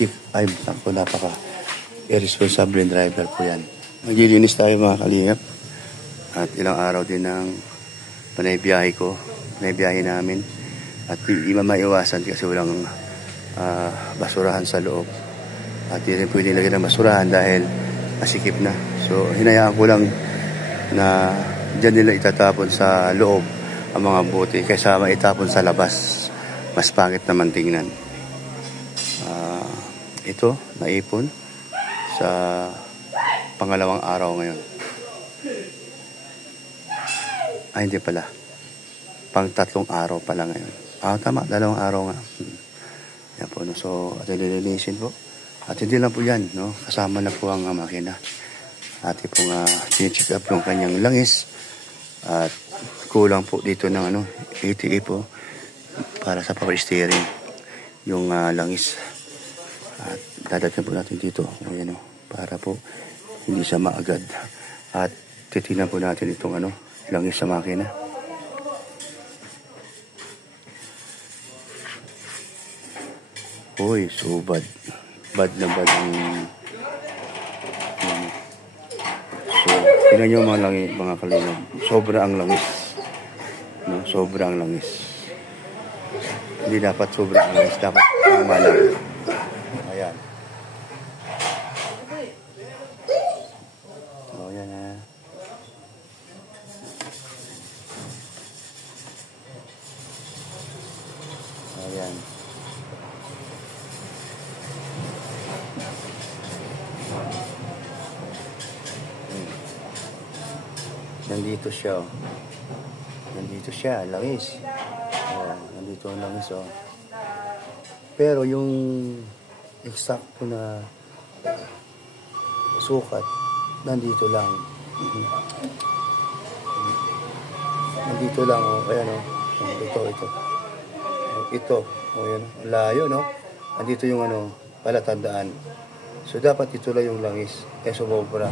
chinecheck. Ay, ako napaka irresponsible driver po yan. Maglilinis tayo mga kalingap. At ilang araw din ng panaybiyahe ko. Panaybiyahe namin. At di maiwasan kasi walang basurahan sa loob. At di rin pwede lagyan ng basurahan dahil masikip na. So, hinayaan ko lang na dyan nila itatapon sa loob ang mga bote kaysa maitapon sa labas. Mas pangit naman tingnan. Ito, naipon sa pangalawang araw ngayon. Ay, hindi pala. Pang 3 araw pala ngayon. Tama, 2 araw nga. Yan po, no? So, at nililinisin po. At hindi lang po yan, no? Kasama na po ang makina. At pong chine-check up yung kanyang langis. At kulang po dito ng ATA po para sa power steering yung langis. At dadagyan po natin dito. Ayan, para po hindi siya maagad. At titignan po natin itong langis sa makina. Uy, so bad. Bad na bad ang so, tingnan nyo mga kalingap. Sobra ang langis. No? Sobra ang langis. Hindi dapat sobra ang langis. Dapat malang. Ayan. O, yan na. Ayan. Nandito siya. Nandito siya, langis. Ayan, nandito ang langis. Pero yung eksakto na sukat, nandito lang. Nandito lang. Ayan ito. Ito. Ayan. Layo, no? Nandito yung palatandaan. So, dapat ito lang yung langis. Sumobra.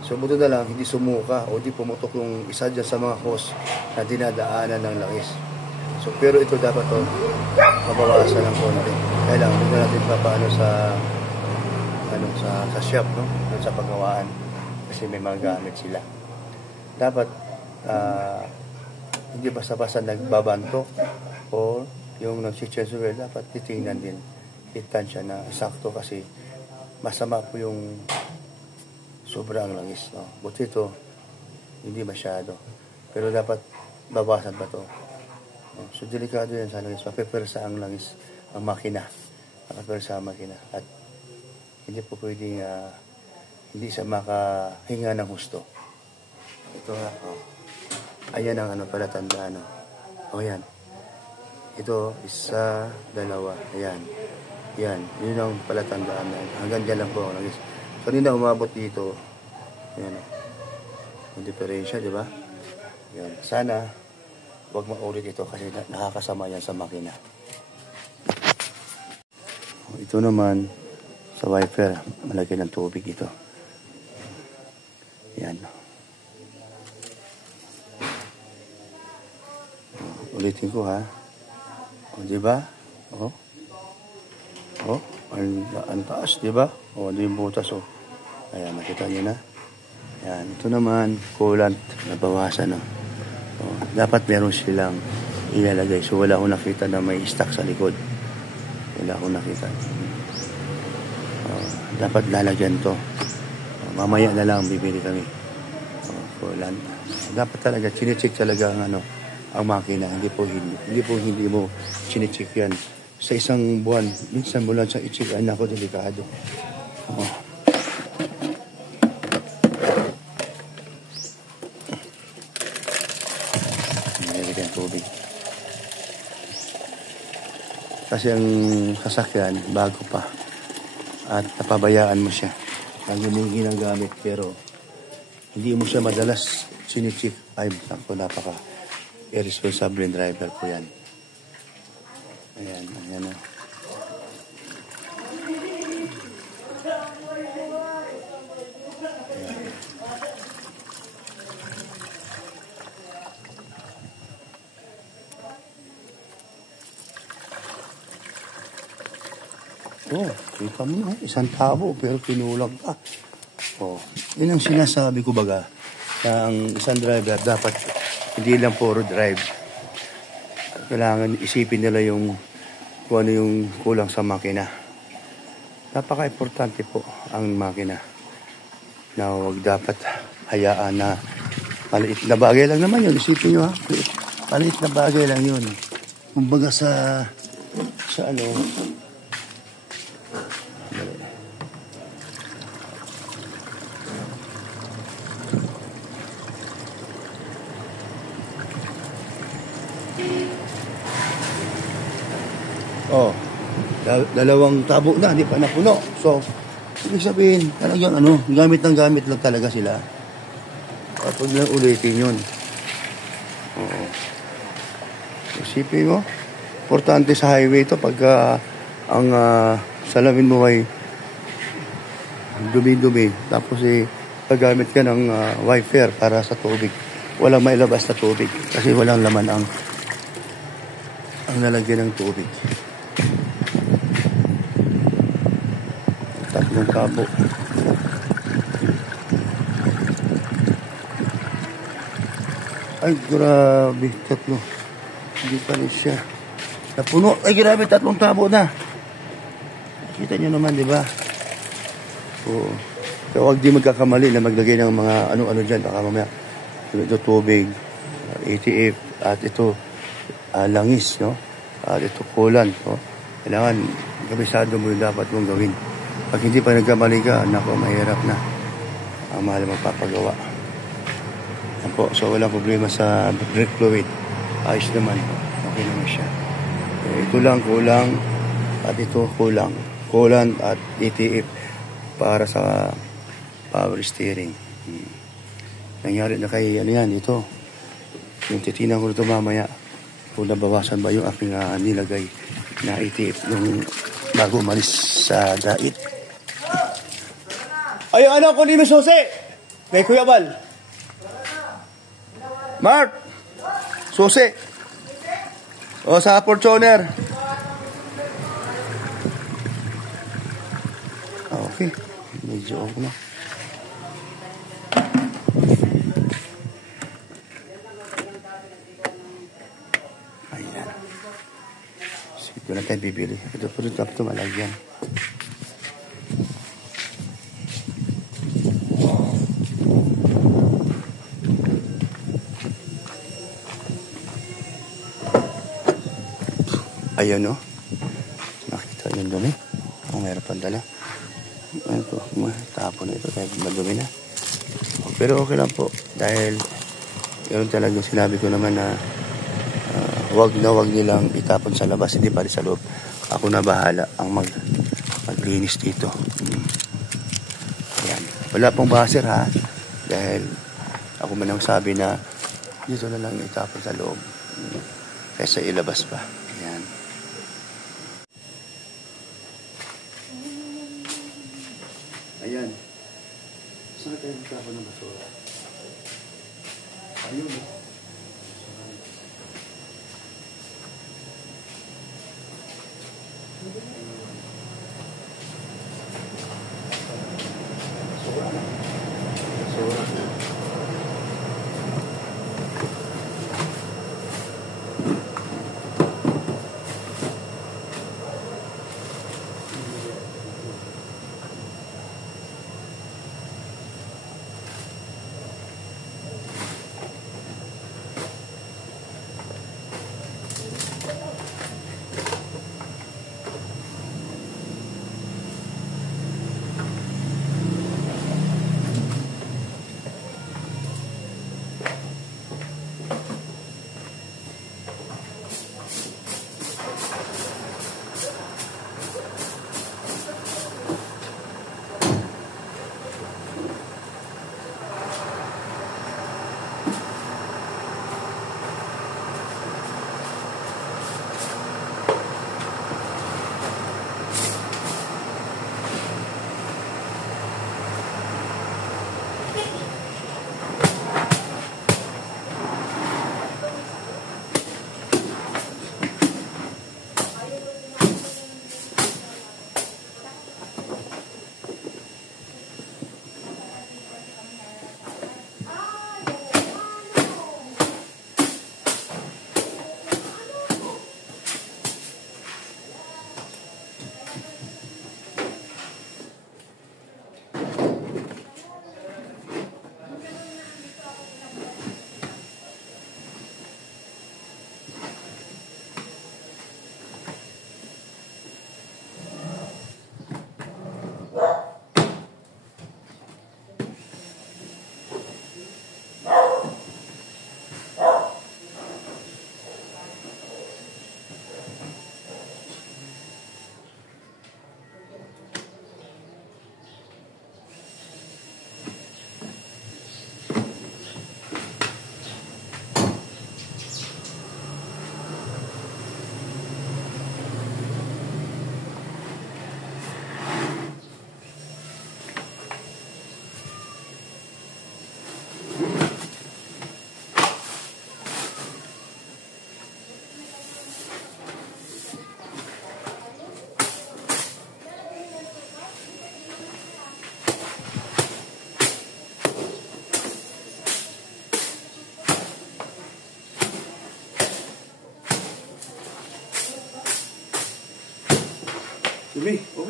So, buto na lang, hindi sumuka o di pumutok yung isa dyan sa mga hose na dinadaanan ng langis. So, pero ito dapat mabawasan ng konti. Kaya lang, hindi natin papaano sa shop, no? Doon sa paggawaan. Kasi may mga gamit sila. Dapat, hindi basta-basta nagbabanto o yung nag-changer, dapat titingnan din. Itan siya na sakto kasi masama po yung sobrang langis, no? Buti ito, hindi masyado. Pero dapat babasan pa to. So, delikado yan sa langis. Mapipersa ang langis, ang makina. Mapipersa ang makina. At hindi po pwedeng hindi siya makahinga ng husto. Ito nga, ayan ang palatandaan, yan. Ito, 1, 2, ayan. Yan, yun ang palatandaan na. Hanggang dyan lang po ang langis. Kanina umabot dito. Ayan. Yung diferensya, di ba? Yan. Sana, huwag maulit ito kasi nakakasama yan sa makina. Ito naman, sa wiper, malagay ng tubig ito. Yan. Ulitin ko, ha? Di ba? Ang taas, di ba? Di yung butas, Ayan, nakita nyo na. Ayan, ito naman, coolant, nabawasan, dapat meron silang ilalagay. So, wala akong nakita na may stock sa likod. Wala akong nakita. Dapat lalagyan to. Mamaya na lang, bibili kami. Coolant. Dapat talaga, chinecheck talaga ang makina. Hindi mo chinecheck yan. Sa isang buwan, minsan mo lang sa i-check, ako, delikado. Nilagyan tubig. Kasi ang sasakyan, bago pa. At napabayaan mo siya. Lagi mo ginagamit, pero hindi mo siya madalas chinecheck. Ay, ako, napaka irresponsible driver ko yan. Ayan. Oh, kita mo, isang tabo pero kinulang ka. Oh, yun ang sinasabi ko baga, na ang isang driver dapat hindi lang puro drive. Kailangan isipin nila yung kung ano yung kulang sa makina. Napaka-importante po ang makina. Na huwag dapat hayaan na maliit na bagay lang naman yun. Isipin nyo ha, maliit na bagay lang yun. Kumbaga sa ano, oh, dalawang tabo na, hindi pa napuno. So, ibig sabihin, talagang ano, gamit lang talaga sila. At huwag lang ulitin yun. Oo. Isipin mo, importante sa highway ito pagka ang salamin mo ay dumi-dumi. Tapos paggamit ka ng wiper para sa tubig. Walang mailabas na tubig kasi walang laman ang nalagyan ng tubig. Tatlong tabo. Ay, grabe. Tatlo. Hindi pa rin siya. Napuno. Ay, grabe. Tatlong tabo na. Kita nyo naman, di ba? Oo. So, huwag di magkakamali na maglagay ng mga ano-ano dyan. Baka mamaya. Ito tubig. ATF. At ito langis, no? At ito kulan, no? Kailangan kabisado mo yung dapat mong gawin. Pag hindi pa nagkamali ka, nako, mahirap na. Ang mahal magpapagawa. Ako, so walang problema sa brake fluid. Ayos naman. Okay naman siya. Ito lang kulang at ito kulang. Kulan at ATF para sa power steering. Nangyari na kay ano yan, ito. Yung titinan ko ito mamaya kung nabawasan ba yung aking nilagay na ATF nung bago umalis sa dait. Ay, ano ko ni Miss Jose? Kay Kuya Bal. Mark! Susi! O, sa Fortuner. Okay. Medyo okay na. Ayan. Sige na tayo bibili. Ito po rin ito malagyan. Ayan, no? Nakita yung dumi. Ang meron pang dala. Ano po, tapo na ito dahil madumi na. Pero okay lang po. Dahil yun talagang sinabi ko naman na wag nilang itapon sa labas. Hindi pa rin sa loob. Ako na bahala ang maglinis dito. Ayan. Wala pong baser ha. Dahil ako man ang sabi na dito na lang itapon sa loob. Kaysa ilabas pa. Ayan. Ayan. Saan tayo magkakaroon ng basura? Ayun.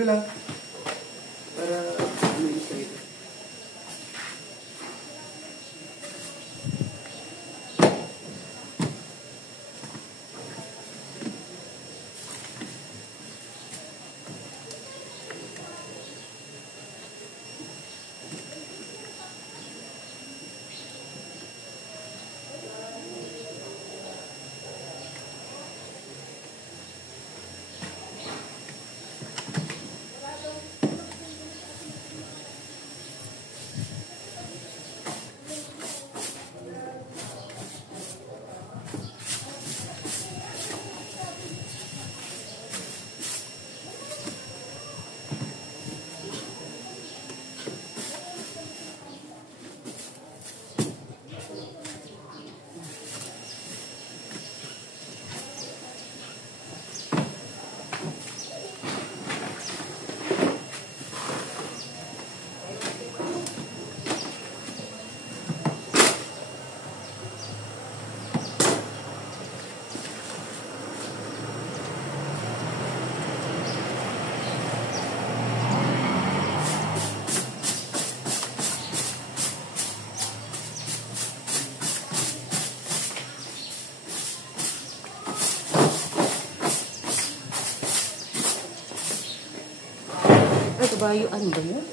Okay lang. Para ano yung sa'yo. Ay, kabayuan ba yun?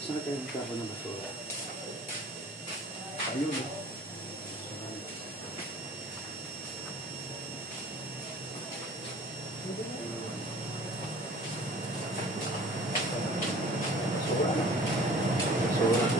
Saan na tayo magkakaroon ng basura? Ayun eh. Basura.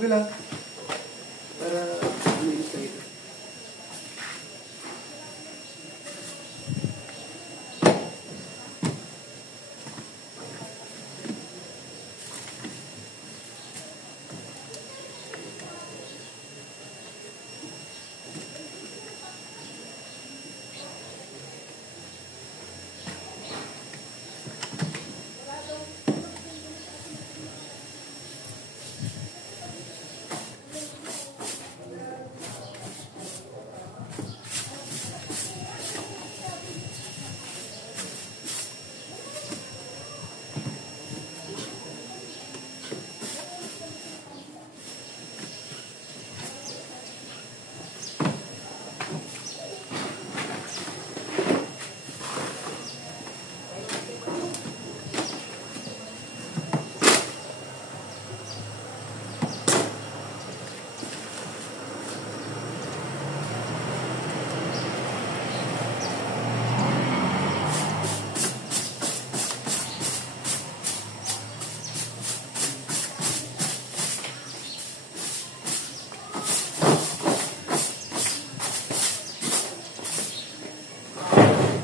Okay lang. Para umilis na ito.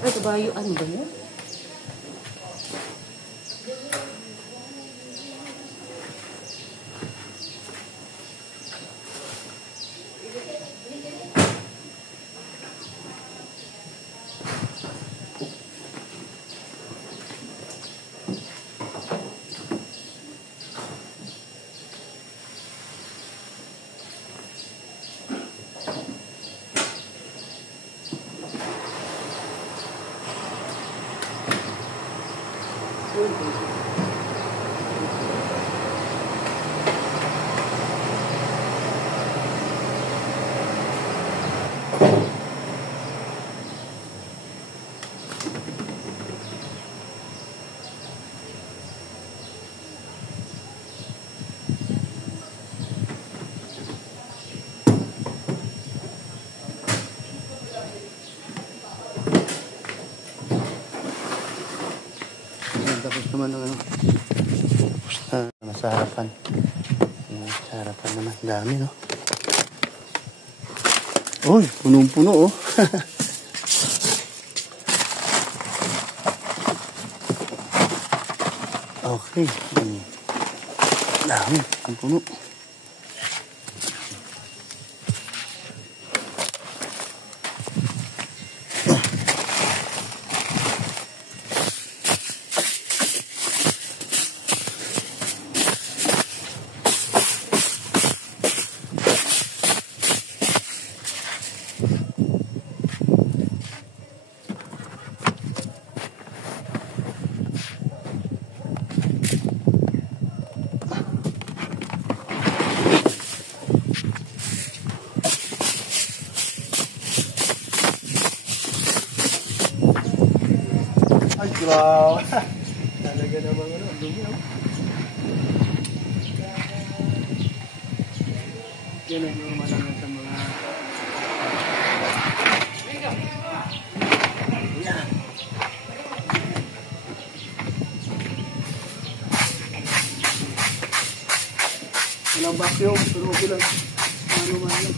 Ay, kabayo, ano ba yan? Tapos naman ng ano. Sa harapan. Sa harapan naman. Dami, no? Uy, punong-puno, oh. Okay. Dami, puno. Ay, grabe. Talaga naman ano, dumi, oh. Yan ang normal lang sa mga... Yan. Walang vacuum, pero okay lang. Ano-mano.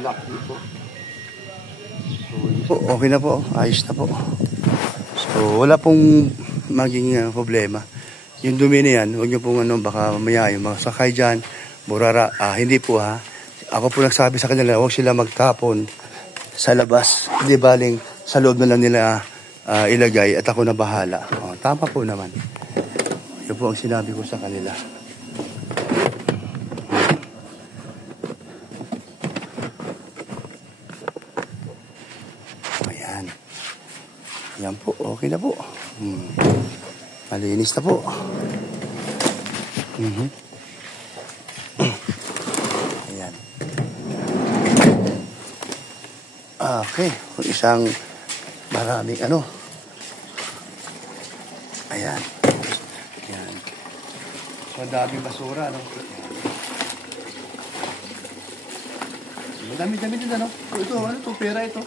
lock dito. So, okay na po. Ayos na po. So, wala pong maging problema. Yung dumi na yan, huwag nyo pong baka mamaya yung mga sakay dyan, burara. Hindi po ha. Ako po nagsabi sa kanila, huwag sila magtapon sa labas. Hindi baling sa loob na lang nila ilagay at ako na bahala. Tama po naman. Yun po ang sinabi ko sa kanila. Ayan. Ayan po, okay na po. Malinis na po. Ayan. Okay. Isang maraming Ayan. Ayan. So, daming basura, Madami-dami din, Ito, pera ito.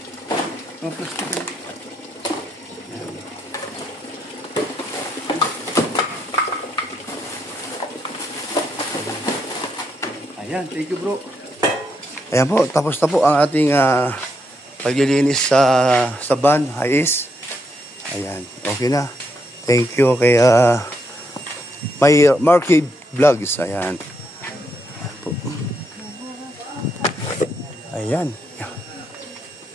Mga plastic ito. Ayan, thank you bro. Ayan po, tapos na po ang ating paglilinis sa van, Hais. Ayan, okay na. Thank you kay may Marky Vlogs. Ayan. Ayan.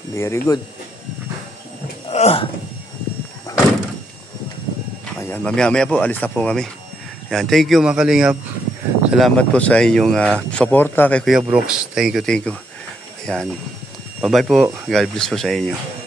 Very good. Ayan, mamaya po, alis na po kami. Ayan, thank you mga kalingap. Salamat po sa inyong suporta kay Kuya Brooks. Thank you. Ayan. Bye-bye po. God bless po sa inyo.